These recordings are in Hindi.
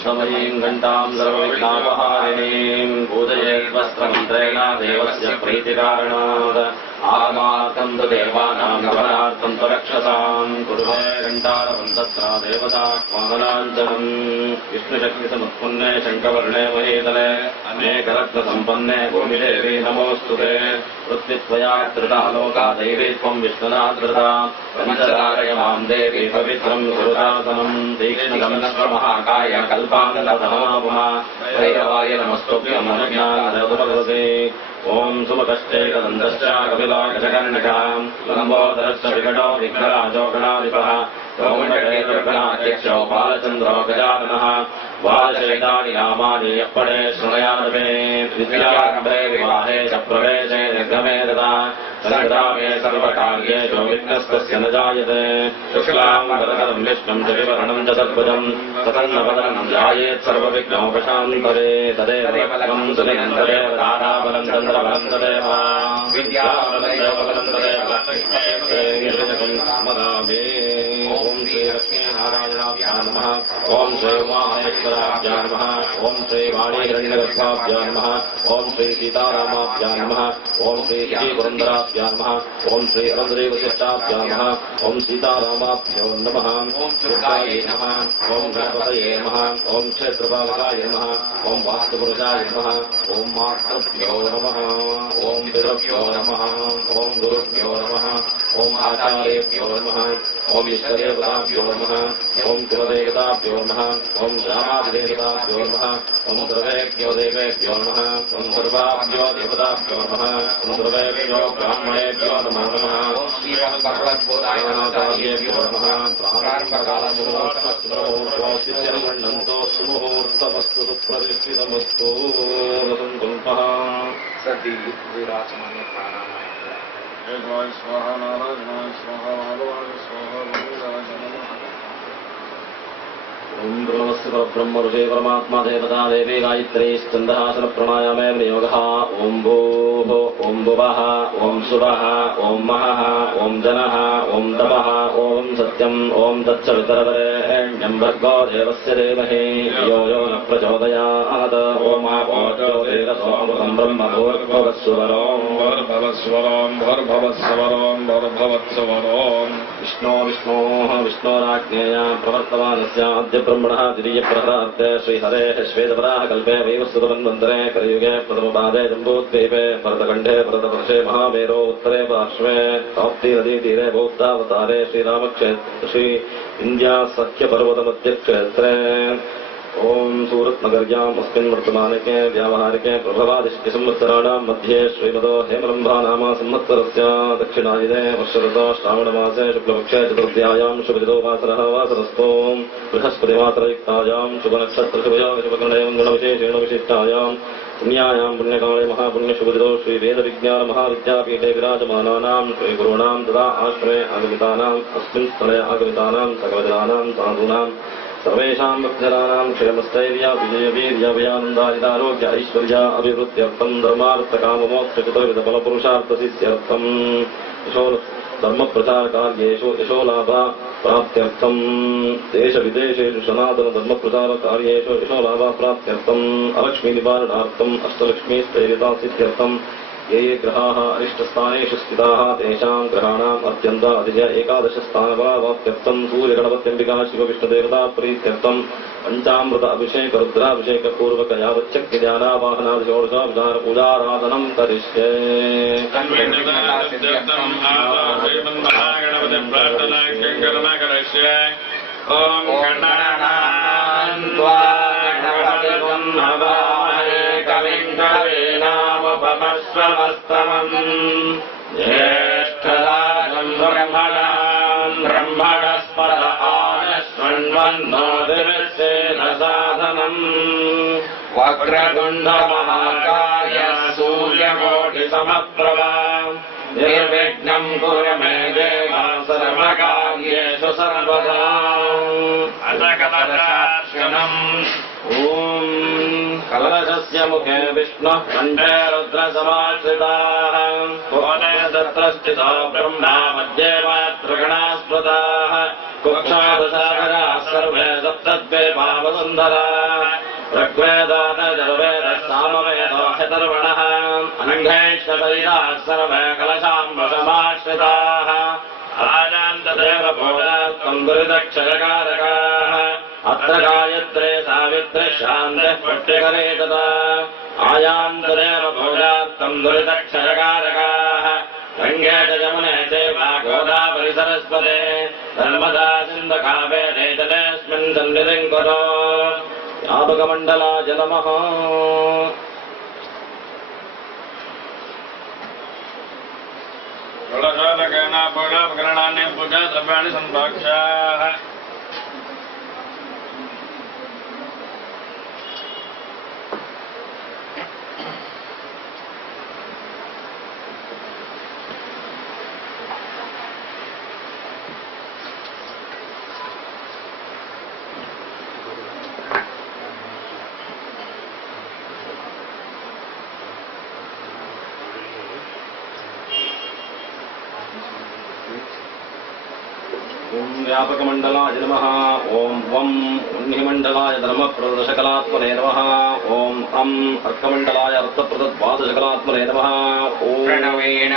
मोक्षमयीं घण्टां सर्वविघ्नापहारिणीं पूजयेद्वस्त्रमन्त्रेण देवस्य प्रीतिकारणात् आगमार्थं तु देवानां गमनार्थं तु रक्षसां कुरुवे घण्टारवन्तत्रा देवता वामनाञ्जनम् विष्णुशक्तिसमुत्पन्ने शङ्खवर्णे महीतले अनेकरत्नसम्पन्ने भूमिदेवी नमोऽस्तुते पृथ्वीत्वया धृता लोका दैवी त्वं विष्णुना धृता पञ्चदारय मां देवी पवित्रं सुहृदासनं तीक्ष्णगमनस्वमहाकाय कल्पान्तधमापुमा भैरवाय नमस्तुभ्यमनुज्ञानदुपगते ओं सुमकश्चैकदन्तश्च कपिलाकशकर्णकाम् लम्बोदरश्च विकटो विघ्नराजो गणाधिपः सौमण्डलेन्द्रगणाध्यक्षो बालचन्द्रो गजाननः वालशैतानि नामानि यप्पणे शृणुयामवे विद्यारम्भे विवाहे च प्रवेशे निर्गमे तथा संग्रामे सर्वकार्येषु विघ्नस्तस्य न जायते शुक्लां वरदं विष्णुं शशिवर्णं च सर्वजं ततन्नवदनं ध्यायेत् सर्वविघ्नोपशान्तरे तदेव बलं सुनिरन्तरेव दाराबलं चन्द्रबलं तदेव विद्याबलं तदेव स्मरामि ओं श्री लक्ष्मीनारायणाभ्यां नमः ओं श्री उमामहेश्वराभ्यां नमः ओं श्री वाणीहिरण्यगर्भाभ्यां नमः ओं श्री सीतारामाभ्यां नमः ओं श्री श्रीपुरन्दराभ्यां नमः ओं श्री अरुन्द्रेवशिष्टाभ्यां नमः ओं सीतारामाभ्यो नमः ओं दुर्गायै नमः ओं गणपतये नमः ओं क्षेत्रपालकाय नमः ओं वास्तुपुरुषाय नमः ओं मातृभ्यो नमः ओं पितृभ्यो नमः ओं गुरुभ्यो नमः ओं आचार्येभ्यो नमः ओं इष्टदेवताभ्यो नमः ओं कुलदेवताभ्यो नमः ओं ग्रामादिदेवताभ्यो नमः ओं सर्वेभ्यो देवेभ्यो नमः ओं सर्वाभ्यो देवताभ्यो नमः ओं सर्वेभ्यो ब्राह्मणेभ्यो नमो नमः ओं श्रीमद्भगवद्गीताचार्येभ्यो नमः प्रारम्भकालमुहूर्तमस्तु सुमुहूर्तमस्तु सुप्रतिष्ठितमस्तु रसङ्कल्पः सदी विराजमाने प्राणायाम स्वाहा नारायणाय स्वाहा भगवान स्वाहा ओं ब्रह्मस्य ब्रह्म ऋषे परमात्मा देवता देवी गायत्री स्कन्धासन प्राणायामे नियोगः ओं भूः ओं भुवः ओं सुवः ओं महः ओं जनः ओं तमः ओं सत्यम् ओं तत्सवितरवरेण्यं भर्गो देवस्य धीमहि यो यो न प्रचोदयात् ओं आपो ज्योतिरसोऽमृतं ब्रह्म भूर्भुवस्सुवरों भर्भवत्सवरों विष्णो विष्णोः विष्णोराज्ञेया प्रवर्तमानस्य अद्य ब्रह्मणः द्वितीयप्रहरार्थे श्रीहरेः श्वेतवराह कल्पे वैवस्वतमन्वन्तरे कलियुगे प्रथमपादे जम्बूद्वीपे भरतखण्डे भरतवर्षे महामेरो उत्तरे पार्श्वे ताप्तीनदीतीरे बौद्धावतारे श्रीरामक्षेत्र श्री इन्द्यासख्यपर्वतमध्यक्षेत्रे ओं सूरत्नगर्याम् अस्मिन् वर्तमानके व्यावहारिके प्रभवादिष्टिसंवत्सराणां मध्ये श्रीमदो हेमरम्भा नाम संवत्सरस्य दक्षिणायने वर्षऋतो श्रावणमासे शुक्लपक्षे चतुर्थ्यायां शुभदितो वासरः वासरस्थो बृहस्पतिवासरयुक्तायां शुभनक्षत्रशुभयोगशुभकर्णे मङ्गलविशेषेण विशिष्टायां पुण्यायां पुण्यकाले महापुण्यशुभदितो श्रीवेदविज्ञानमहाविद्यापीठे विराजमानानां श्रीगुरूणां तथा आश्रमे आगमितानाम् अस्मिन् स्थले आगमितानां सकलजनानां साधूनां सर्वेषां भक्तजनानां क्षेमस्थैर्य विजयवीर्यभयानन्दायितारोग्य ऐश्वर्य अभिवृद्ध्यर्थं धर्मार्थकाममोक्षचतुर्विधफलपुरुषार्थसिद्ध्यर्थं यशो धर्मप्रचारकार्येषु यशोलाभ प्राप्त्यर्थं देशविदेशेषु सनातनधर्मप्रचारकार्येषु यशोलाभप्राप्त्यर्थम् अलक्ष्मीनिवारणार्थम् अष्टलक्ष्मीस्थैर्यतासिद्ध्यर्थं ये ये ग्रहाः अरिष्टस्थानेषु स्थिताः तेषां ग्रहाणाम् अत्यन्त अधिजय एकादशस्थानफलावाप्त्यर्थं सूर्यगणपत्यम्बिका शिवविष्णुदेवता प्रीत्यर्थं पञ्चामृत अभिषेक रुद्राभिषेकपूर्वक यावच्चक्तिध्यानावाहनादिषोडशोपचार पूजाराधनं करिष्ये। स्वमस्तमम् ज्येष्ठराजम् ब्रह्मणाम् ब्रह्मणस्पद आनश्वन्वन्नो दिवसेन साधनम् वक्रतुण्डमहाकाय सूर्यकोटिसमप्रभा निर्विघ्नम् कुरु मे देव सर्वकार्येषु सर्वदा अजगदर्शनम् ॐ कलशस्य मुखे विष्णुः कण्ठे रुद्रसमाश्रिताः भुवने तत्र स्थितो ब्रह्मा मध्ये मातृगणाः स्मृताः कुक्षादसागराः सर्वे सप्तद्वीपा वसुन्धराः ऋग्वेदोऽनयजुर्वेदः सामवेदो ह्यथर्वणः अन्धैश्वतैराः सर्वे कलशाम्बुसमाश्रिताः आजान्तदेव भोगात्मम् दुरिदक्षरकारकाः अत्र गायत्रे सावित्रे शान्तिः पुष्टिकरे तथा आयान्तदेव भोगात्मम् दुरिदक्षरकारकाः गङ्गे च यमुने चैव गोदावरि सरस्वते नर्मदा सिन्धु कावेरी जलेऽस्मिन् सन्निधिं कुरु व्यापकमण्डलाय नमः पूजापकरणानि पूजा द्रव्याणि सम्भक्ष्याः ओम व्यापकमण्डलाय नमः ओम वं उन्निमण्डलाय धर्मप्रदशकलात्मने नमः ओम अं अर्कमण्डलाय अर्थप्रदद्वादशकलात्मने नमः ओम प्रणवेण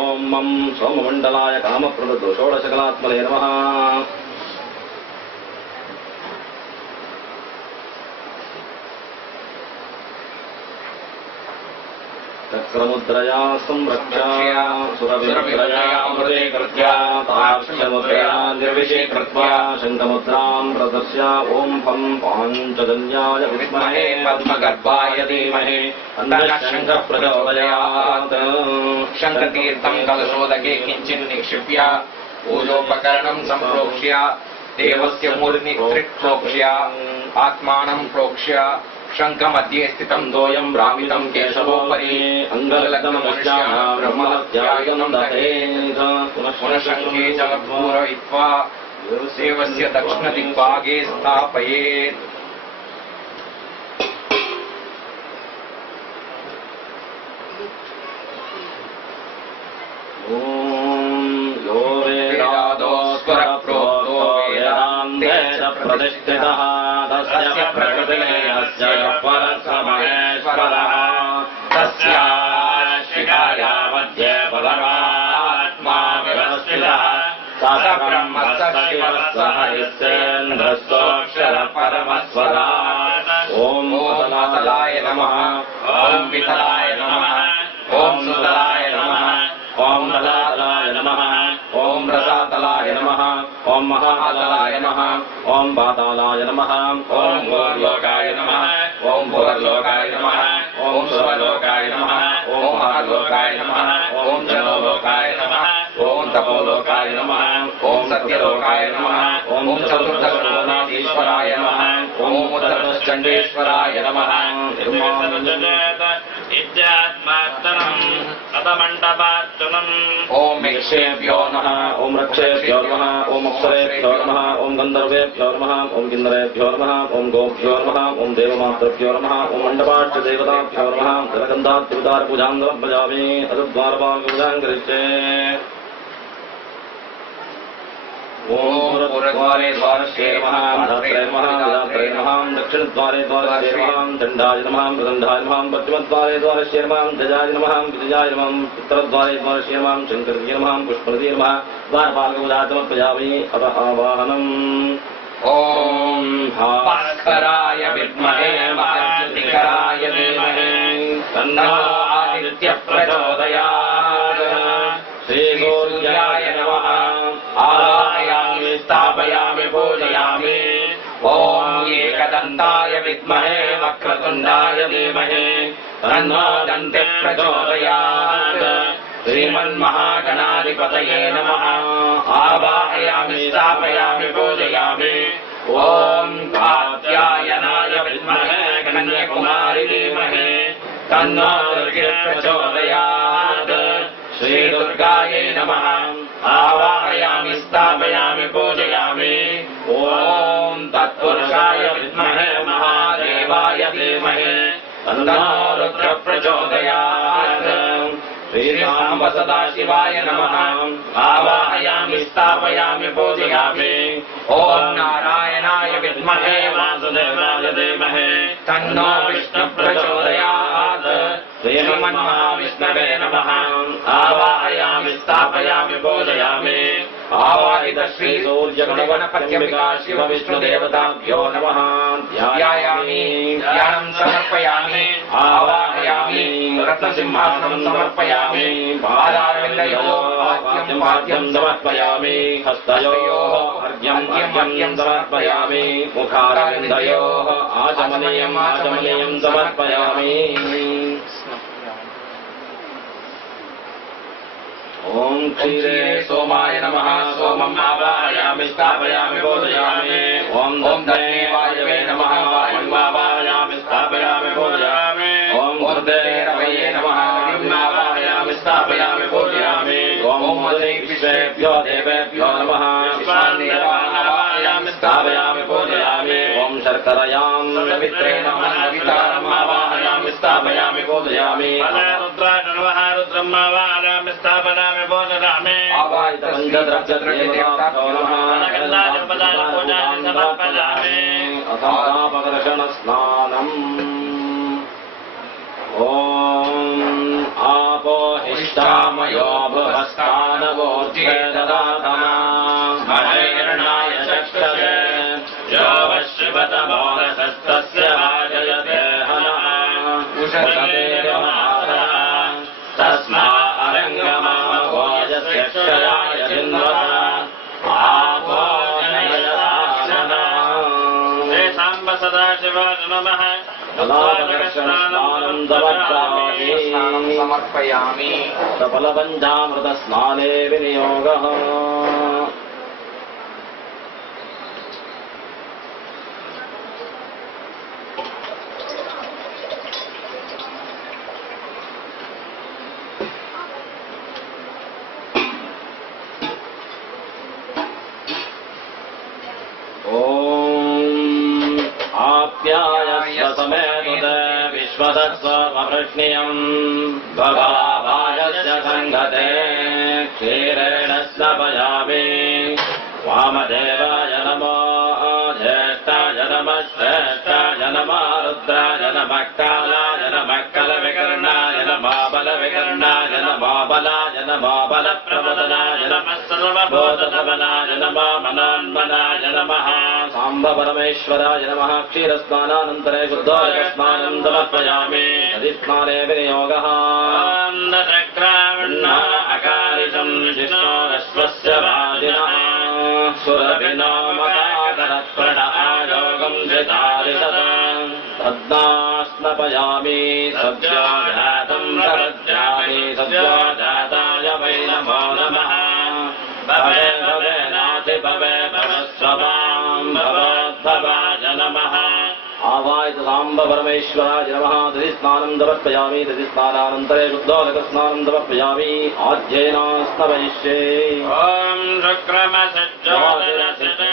ओम मं सोममण्डलाय कामप्रदषोडशकलात्मने नमः चक्रमुद्रया संरक्ष्य सुरविद्रया अमृतीकृत्य ताक्षमुद्रया निर्विशीकृत्य शङ्खमुद्रां प्रदर्श्य ॐ फं पाञ्चजन्याय विद्महे पद्मगर्भाय धीमहि तन्नः शङ्खः प्रचोदयात्। शङ्खतीर्थं कलशोदके किञ्चित् निक्षिप्य पूजोपकरणं सम्प्रोक्ष्य देवस्य मूर्ध्नि त्रिप्रोक्ष्य आत्मानं प्रोक्ष्य शङ्खमध्ये स्थितं दोयं रामितं केशवोपरि अङ्गलग्नमनुष्याः ब्रह्महत्यायुधं दहेत्। पुनः शङ्खे च पूरयित्वा देवस्य दक्षिणदिग्भागे स्थापयेत्। यो वेदादोस्वरप्रोक्तो वेदान्ते च प्रतिष्ठितः तस्य प्रकृतिलेयस्य परमहेश्वरः तस्याश्रिकाया मध्ये परमात्मा व्यवस्थितः स ब्रह्मः स शिवः स हरिश्चेन्द्रस्तोऽक्षरः परमस्वराट्। ॐ अतलाय नमः ॐ वितलाय नमः ॐ सुतलाय नमः ॐ रसातलाय नमः ॐ रसातलाय नमः ॐ महातलाय नमः ॐ पातालाय नमः ॐ भूर्लोकाय नमः ॐ भुवर्लोकाय नमः ॐ सुवर्लोकाय नमः ॐ महालोकाय नमः ॐ जनोलोकाय नमः ॐ तपोलोकाय नमः ॐ सत्यलोकाय नमः ॐ चतुर्दशलोकाधीश्वराय नमः ॐ चण्डेश्वराय नमः। ॐ यक्षेभ्यो नमः ॐ रक्षेभ्यो नमः ॐ अप्सरेभ्यो नमः ॐ गन्धर्वेभ्यो नमः ॐ किन्नरेभ्यो नमः ॐ गोभ्यो नमः ॐ देवमातृभ्यो नमः ॐ मण्डपाश्च देवताभ्यो नमः जलगन्धात्रिविदारपूजां समर्पयामि अतद्वारपाकपूजां करिष्ये। ॐ पुरद्वारे द्वारस्ये नमः धात्रे नमः विधात्रे नमः दक्षिणद्वारे द्वारस्ये नमः दण्डाय नमः प्रदण्डाय नमः पश्चिमद्वारे द्वारस्ये नमः ध्वजाय नमः विजयाय नमः उत्तरद्वारे द्वारस्ये नमः शङ्करये नमः पुष्पनिधये नमः द्वारपालकपूजां समर्पयामि अथ आवाहनम्। ॐ भास्कराय विद्महे महादिकराय धीमहि तन्नो आदित्यः प्रचोदयात्। श्रीसूर्याय नमः आवाहयामि स्थापयामि पूजयामि। ॐ एकदन्ताय विद्महे वक्रतुण्डाय धीमहि तन्नो दन्तिः प्रचोदयात्। श्रीमन्महागणाधिपतये नमः आवाहयामि स्थापयामि पूजयामि। ॐ कात्यायनाय विद्महे कन्याकुमारि धीमहि तन्नो दुर्गिः प्रचोदयात्। श्रीदुर्गायै नमः आवाहयामि स्थापयामि पूजयामि। ॐ तत्पुरुषाय विद्महे महादेवाय धीमहि तन्नो रुद्रः प्रचोदयात्। श्रीसाम्ब सदाशिवाय नमः आवाहयामि आवाहयामि स्थापयामि पूजयामि ॐ नारायणाय विद्महे वासुदेवाय धीमहि तन्नो विष्णुः प्रचोदयात् श्रीमन्महाविष्णवे नमः आवाहयामि स्थापयामि पूजयामि आवाहित श्री सूर्यगणपत्यम्बिका शिव विष्णुदेवताभ्यो नमः ध्यायामि ध्यानं समर्पयामि आवाहयामि रत्नसिंहासनं समर्पयामि पादारविन्दयोः पाद्यं समर्पयामि हस्तयोः अर्घ्यं समर्पयामि मुखारविन्दयोः आचमनीयं समर्पयामि ओम क्षीरे सोमाय नमः सोमम् आवाहयामि स्थापयामि पूजयामि ओम दन्ते वायवे नमः वायुम् आवाहयामि स्थापयामि पूजयामि ओम ऊर्ध्वे नमः अग्निम् आवाहयामि स्थापयामि पूजयामि ओम विश्वेभ्यो देवेभ्यो नमः शिवान् आवाहयामि स्थापयामि पूजयामि ओम शर्करयां सवित्रे नमः सवितारम् आवाहयामि स्थापयामि पूजयामि रुद्राय नमः रुद्रम् आवाहयामि स्थापयामि पूजयामि आवाहित पंचद्रव्यदेवताभ्यो समर्पयामि अथापकर्षण स्नानम् ओम आपो हिष्टामयो भवस्तानवोर्जे ददातना महेरणाय चक्षसे यो वश्रिवतमोदशस्तस्य वाजयते हनः उषसदेवमातः तस्मा अरङ्गमावोजस्य क्षयाय जिन्वः आपो जनयदाशनः श्री साम्ब सदाशिवाय नमः स्नानं समर्पयामि सफलपञ्चामृत स्नाने विनियोगः आप्यायस्य समेत विश्वतत्त्वमवृष्णियम् भवाभायस्य सङ्गते क्षीरेण स्नपयामि वामदेवाय नमो ज्येष्ठाय नमः श्रेष्ठाय नमः रुद्राय नमः कालाय नमः कलविकर्णाय नमः बलविकर्णाय नमः बलाय नमः बलप्रमदनाय नमः सर्वभूतसमनाय नमः मनोन्मनाय नमः साम्ब परमेश्वराय नमः क्षीरस्नानानन्तरे शुद्धोदकस्नानं समर्पयामि नदीस्नाने विनियोगः अकारिशं विष्णोरश्वस्य वादिनः सुरभिनामकादरत्प्रण आयोगं चितारिषद तद्नास्नपयामि सद्योजातं प्रपद्यामि सद्योजाताय वै नमो नमः भवे भवे नाति भवे भवस्वमां भवद्भवाय नमः आवाहित साम्ब परमेश्वराय नमः दधिस्नानं समर्पयामि दधिस्नानानन्तरे शुद्धोदकस्नानं समर्पयामि आद्येन स्नपयिष्ये ॐ शुक्रमसज्जोदरसिते